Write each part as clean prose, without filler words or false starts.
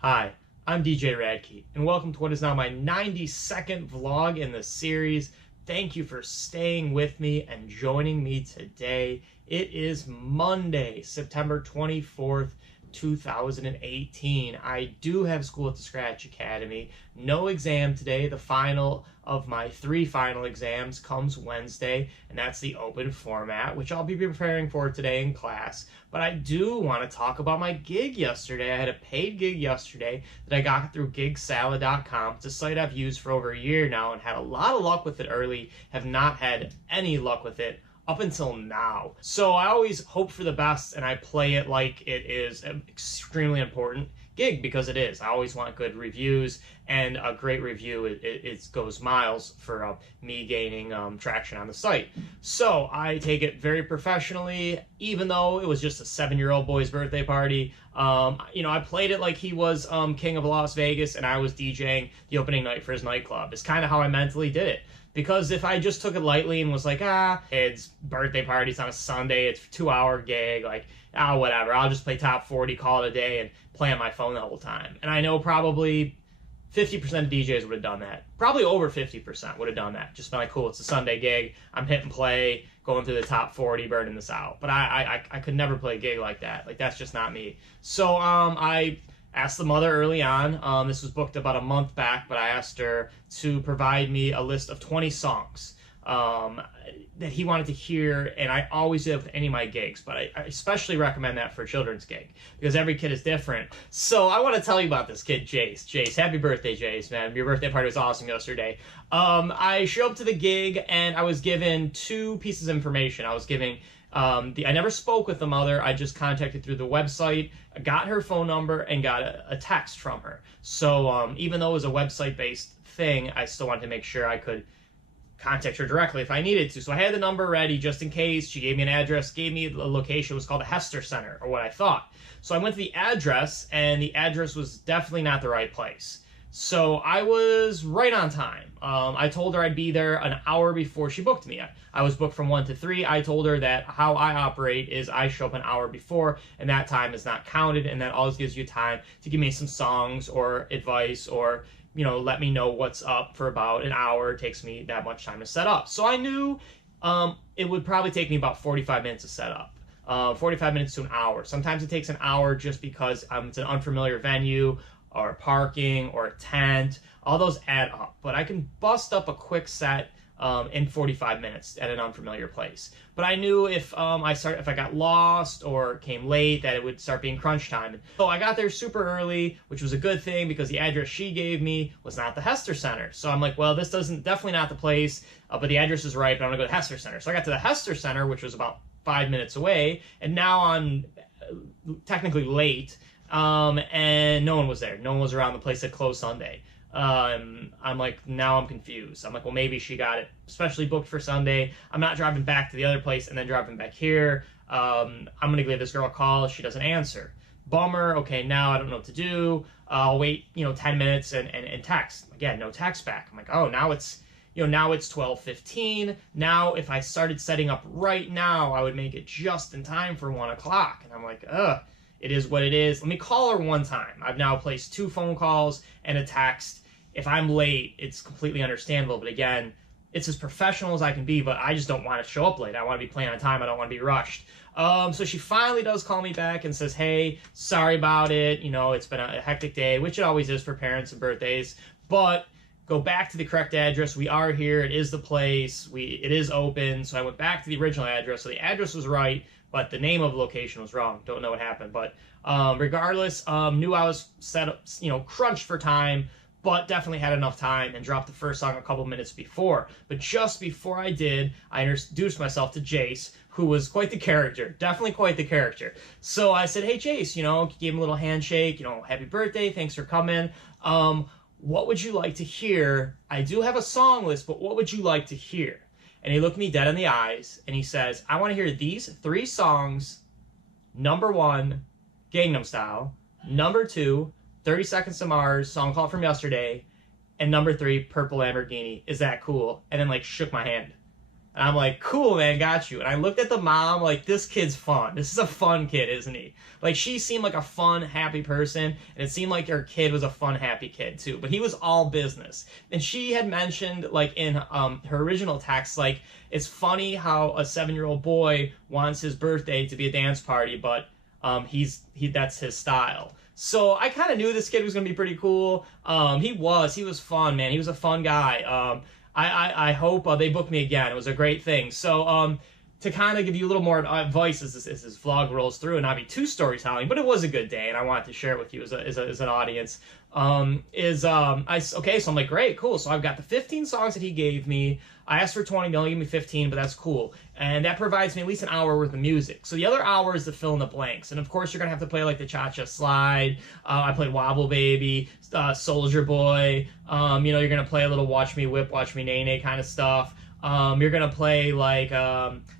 Hi, I'm DJ Rad Key, and welcome to what is now my 92nd vlog in the series. Thank you for staying with me and joining me today. It is Monday, September 24th, 2018. I do have school at the Scratch Academy. No exam today. The final of my 3 final exams comes Wednesday, and that's the open format, which I'll be preparing for today in class. But I do want to talk about my gig yesterday. I had a paid gig yesterday that I got through gigsalad.com. It's a site I've used for over a year now and had a lot of luck with it early. Have not had any luck with it up until now. So I always hope for the best, and I play it like it is an extremely important gig, because it is. I always want good reviews, and a great review it goes miles for me gaining traction on the site. So I take it very professionally, even though it was just a 7-year-old boy's birthday party. I played it like he was king of Las Vegas and I was DJing the opening night for his nightclub. It's kind of how I mentally did it. Because if I just took it lightly and was like, it's birthday parties on a Sunday, it's a 2-hour gig, whatever, I'll just play top 40, call it a day, and play on my phone the whole time. And I know probably 50% of DJs would have done that. Probably over 50% would have done that. Just been like, cool, it's a Sunday gig, I'm hit and play, going through the top 40, burning this out. But I could never play a gig like that. Like, that's just not me. So I asked the mother early on, this was booked about a month back, but I asked her to provide me a list of 20 songs that he wanted to hear, and I always do it with any of my gigs, but I especially recommend that for a children's gig, because every kid is different. So I want to tell you about this kid, Jace. Jace, happy birthday, Jace, man. Your birthday party was awesome yesterday. I show up to the gig, and I was given 2 pieces of information. I was giving I never spoke with the mother. I just contacted through the website, got her phone number, and got a text from her. So even though it was a website-based thing, I still wanted to make sure I could contact her directly if I needed to. So I had the number ready just in case. She gave me an address, gave me a location. It was called the Hester Center, or what I thought. So I went to the address, and the address was definitely not the right place. So I was right on time. I told her I'd be there an hour before she booked me. I was booked from 1 to 3. I told her that how I operate is I show up an hour before, and that time is not counted, and that always gives you time to give me some songs or advice, or let me know what's up for about an hour. It takes me that much time to set up. So I knew it would probably take me about 45 minutes to set up. 45 minutes to an hour. Sometimes it takes an hour just because it's an unfamiliar venue, or parking, or a tent. All those add up. But I can bust up a quick set in 45 minutes at an unfamiliar place. But I knew if I got lost or came late, that it would start being crunch time. So I got there super early, which was a good thing, because the address she gave me was not the Hester Center. So I'm like, well, this definitely not the place, but the address is right, but I'm gonna go to Hester Center. So I got to the Hester Center, which was about 5 minutes away, and now I'm technically late. And no one was there. No one was around. The place had closed Sunday. I'm like, now I'm confused. I'm like, well, maybe she got it especially booked for Sunday. I'm not driving back to the other place and then driving back here. I'm going to give this girl a call. She doesn't answer. Bummer. Okay, now I don't know what to do. I'll wait, 10 minutes and text. Again, no text back. I'm like, oh, now it's 12:15. Now, if I started setting up right now, I would make it just in time for 1 o'clock. And I'm like, ugh. It is what it is. Let me call her one time. I've now placed 2 phone calls and a text. If I'm late, it's completely understandable. But again, it's as professional as I can be, but I just don't want to show up late. I want to be playing on time. I don't want to be rushed. So she finally does call me back and says, hey, sorry about it. It's been a hectic day, which it always is for parents and birthdays. But go back to the correct address. We are here. It is the place. It is open. So I went back to the original address. So the address was right, but the name of the location was wrong. Don't know what happened, but regardless, knew I was set up, crunched for time, but definitely had enough time, and dropped the first song a couple minutes before. But just before I did, I introduced myself to Jace, who was quite the character, definitely quite the character. So I said, hey, Jace, gave him a little handshake, happy birthday, thanks for coming. What would you like to hear? I do have a song list, but what would you like to hear? And he looked me dead in the eyes, and he says, I want to hear these 3 songs. Number 1, Gangnam Style. Number 2, 30 Seconds to Mars, song called from yesterday. And number 3, Purple Lamborghini. Is that cool? And then, shook my hand. And I'm like, cool, man, got you. And I looked at the mom like, this kid's fun. This is a fun kid, isn't he? Like, she seemed like a fun, happy person, and it seemed like her kid was a fun, happy kid, too. But he was all business. And she had mentioned, like, in her original text, like, it's funny how a 7-year-old boy wants his birthday to be a dance party, but that's his style. So I kind of knew this kid was going to be pretty cool. He was fun, man. He was a fun guy. I hope they book me again. It was a great thing. So to kind of give you a little more advice as this vlog rolls through and not be too storytelling, but it was a good day and I wanted to share it with you as an audience. So I'm like, great, cool. So I've got the 15 songs that he gave me. I asked for 20, they only gave me 15, but that's cool. And that provides me at least an hour worth of music. So the other hour is to fill in the blanks. And of course, you're going to have to play like the Cha-Cha Slide. I played Wobble Baby, Soldier Boy. You're going to play a little Watch Me Whip, Watch Me Nay Nay kind of stuff. You're going to play like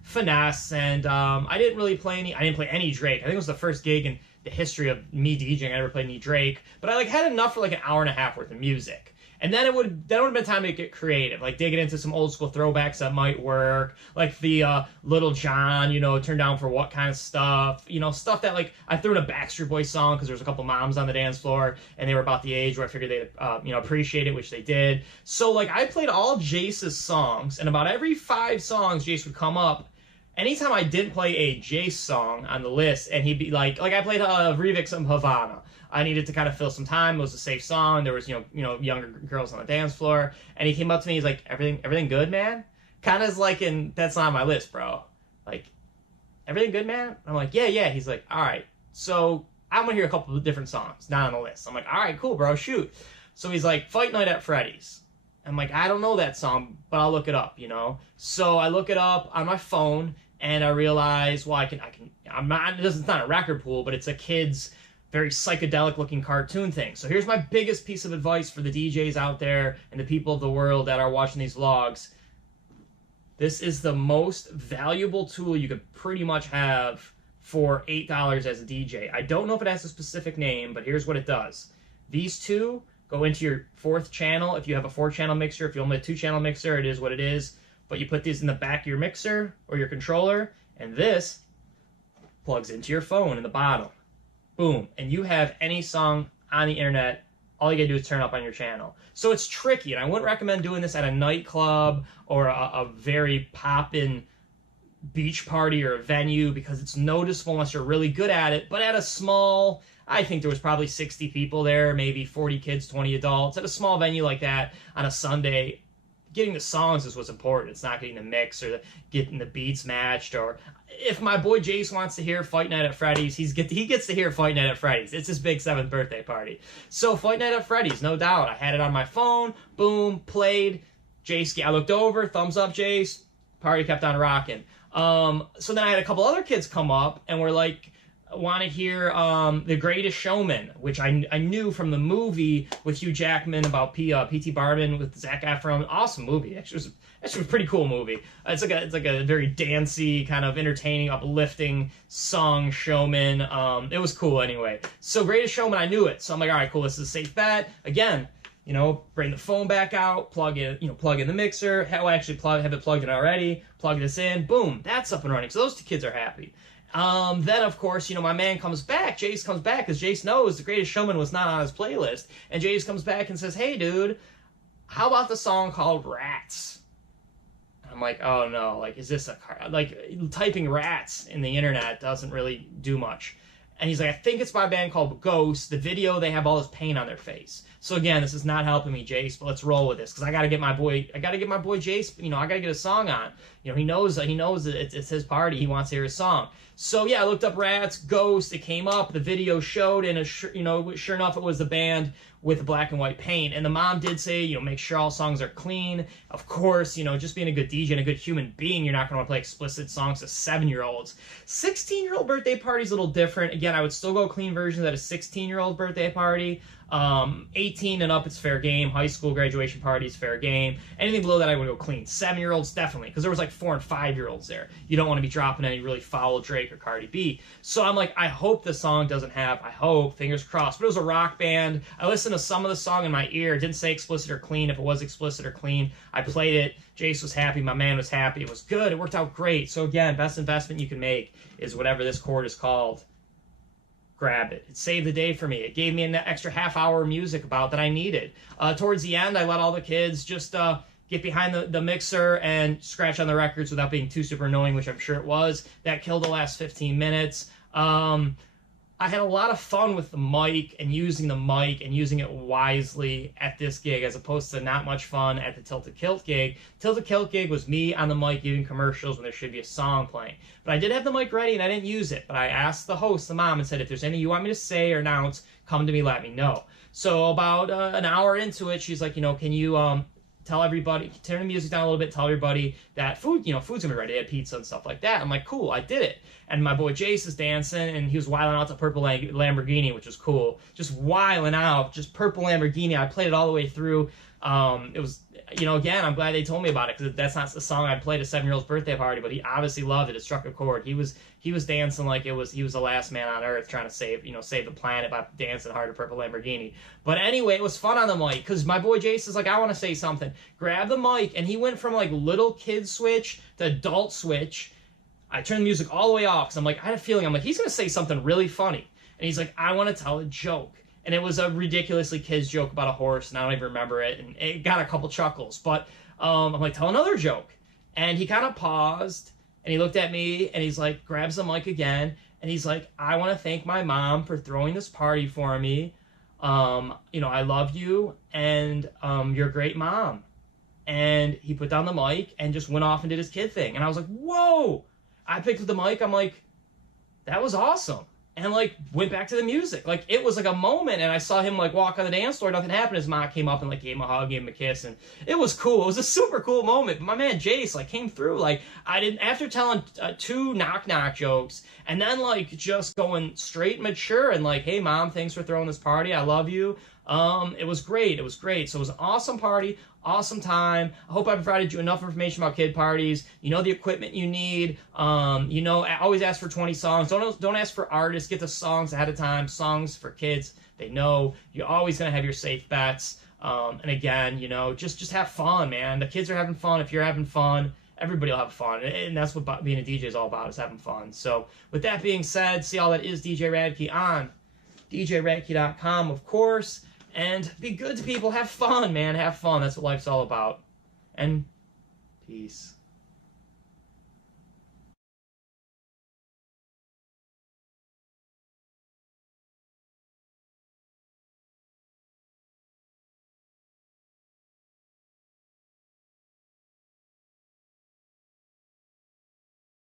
Finesse. And I didn't play any Drake. I think it was the first gig in the history of me DJing I ever played any Drake. But I had enough for like an hour and a half worth of music. And then it would have been time to get creative, like digging into some old school throwbacks that might work, like the Little John, Turn Down for What kind of stuff, stuff that like I threw in a Backstreet Boys song because there was a couple moms on the dance floor and they were about the age where I figured they'd appreciate it, which they did. So like I played all Jace's songs, and about every 5 songs Jace would come up. Anytime I didn't play a Jace song on the list, and he'd be like I played Remix of Havana. I needed to kind of fill some time. It was a safe song. There was, younger girls on the dance floor. And he came up to me. He's like, everything good, man? Kind of like that's not on my list, bro. Like, everything good, man? I'm like, yeah. He's like, all right. So I'm going to hear a couple of different songs, not on the list. I'm like, all right, cool, bro, shoot. So he's like, Fight Night at Freddy's. I'm like, I don't know that song, but I'll look it up, So I look it up on my phone, and I realize, well, it's not a record pool, but it's a kid's very psychedelic looking cartoon thing. So here's my biggest piece of advice for the DJs out there and the people of the world that are watching these vlogs. This is the most valuable tool you could pretty much have for $8 as a DJ. I don't know if it has a specific name, but here's what it does. These two go into your 4th channel. If you have a 4-channel mixer, if you only have a 2-channel mixer, it is what it is. But you put these in the back of your mixer or your controller, and this plugs into your phone in the bottom. Boom. And you have any song on the internet. All you gotta do is turn up on your channel. So it's tricky, and I wouldn't recommend doing this at a nightclub or a very poppin' beach party or a venue because it's noticeable unless you're really good at it. But at a small, I think there was probably 60 people there, maybe 40 kids, 20 adults. At a small venue like that on a Sunday, getting the songs is what's important. It's not getting the mix or getting the beats matched. Or if my boy Jace wants to hear Fight Night at Freddy's, he gets to hear Fight Night at Freddy's. It's his big 7th birthday party. So Fight Night at Freddy's, no doubt. I had it on my phone. Boom, played. Jace, I looked over, thumbs up, Jace. Party kept on rocking. So then I had a couple other kids come up and were like, want to hear The Greatest Showman, which I knew from the movie with Hugh Jackman about P.T. Barnum with Zac Efron. Awesome movie. Actually, it was a pretty cool movie. It's like a very dancey, kind of entertaining, uplifting song showman. It was cool anyway. So Greatest Showman, I knew it. So I'm like, all right, cool. This is a safe bet. Again, bring the phone back out, plug in the mixer. Have it plugged in already. Plug this in. Boom. That's up and running. So those 2 kids are happy. Then, of course, my man comes back. Jace comes back because Jace knows The Greatest Showman was not on his playlist. And Jace comes back and says, hey, dude, how about the song called Rats? And I'm like, oh, no. Like, is this typing Rats in the internet doesn't really do much. And he's like, I think it's by a band called Ghost. The video, they have all this paint on their face. So again, this is not helping me, Jace, but let's roll with this because I gotta get my boy Jace. I gotta get a song on. He knows that it's his party. He wants to hear his song. So yeah, I looked up Rats, Ghost. It came up. The video showed, and sure enough, it was the band with the black and white paint. And the mom did say, make sure all songs are clean. Of course, just being a good DJ and a good human being, you're not going to play explicit songs to 7-year-olds. 16-year-old birthday party's a little different. Again, I would still go clean versions at a 16-year-old birthday party. 18 and up, it's fair game. High school graduation parties, fair game. Anything below that, I would go clean. 7-year-olds, definitely, because there was like 4 and 5-year-olds there. You don't want to be dropping any really foul Drake Drake or Cardi B. So I'm like, I hope the song doesn't have, I hope, fingers crossed. But it was a rock band. I listened to some of the song in my ear. It didn't say explicit or clean. If it was explicit or clean, I played it. Jace was happy. My man was happy. It was good. It worked out great. So again, best investment you can make is whatever this chord is called. Grab it. It saved the day for me. It gave me an extra half hour of music about that I needed. Towards the end, I let all the kids just get behind the mixer and scratch on the records without being too super annoying, which I'm sure it was. That killed the last 15 minutes. I had a lot of fun with the mic and using it wisely at this gig, as opposed to not much fun at the Tilted Kilt gig. Tilted Kilt gig was me on the mic giving commercials when there should be a song playing. But I did have the mic ready and I didn't use it. But I asked the host, the mom, and said, if there's anything you want me to say or announce, come to me, let me know. So about an hour into it, she's like, can you tell everybody, turn the music down a little bit, tell everybody that food's gonna be ready. They had pizza and stuff like that. I'm like, cool, I did it. And my boy Jace is dancing, and he was wilding out to Purple Lamborghini, which was cool. Just wilding out, just Purple Lamborghini. I played it all the way through. It was, again, I'm glad they told me about it, because that's not the song I played at a 7-year-old's birthday party, but he obviously loved it. It struck a chord. He was dancing like he was the last man on earth, trying to save the planet by dancing hard to Purple Lamborghini. But anyway, it was fun on the mic, because my boy Jace is like, I want to say something. Grab the mic, and he went from like little kid switch to adult switch. I turned the music all the way off, because I'm like, I had a feeling, I'm like, he's going to say something really funny. And he's like, I want to tell a joke. And it was a ridiculously kids joke about a horse, and I don't even remember it, and it got a couple chuckles. But I'm like, tell another joke. And he kind of paused, and he looked at me, and he's like, grabs the mic again, and he's like, I want to thank my mom for throwing this party for me. I love you, and you're a great mom. And he put down the mic and just went off and did his kid thing. And I was like, whoa! I picked up the mic, I'm like, that was awesome. And like went back to the music. Like it was like a moment, and I saw him like walk on the dance floor, nothing happened. His mom came up and like gave him a hug, gave him a kiss, and it was cool. It was a super cool moment. But my man Jace like came through. Like I didn't, after telling 2 knock jokes and then like just going straight mature and like, hey mom, thanks for throwing this party. I love you. It was great. It was great. So it was an awesome party, awesome time. I hope I provided you enough information about kid parties. You know the equipment you need. Always ask for 20 songs. Don't ask for artists. Get the songs ahead of time. Songs for kids. They know. You're always gonna have your safe bets. And again, just have fun, man. The kids are having fun. If you're having fun, everybody will have fun. And that's what being a DJ is all about, is having fun. So with that being said, see all that is DJ Rad Key on DJRadkey.com, of course. And be good to people. Have fun, man. Have fun. That's what life's all about. And peace.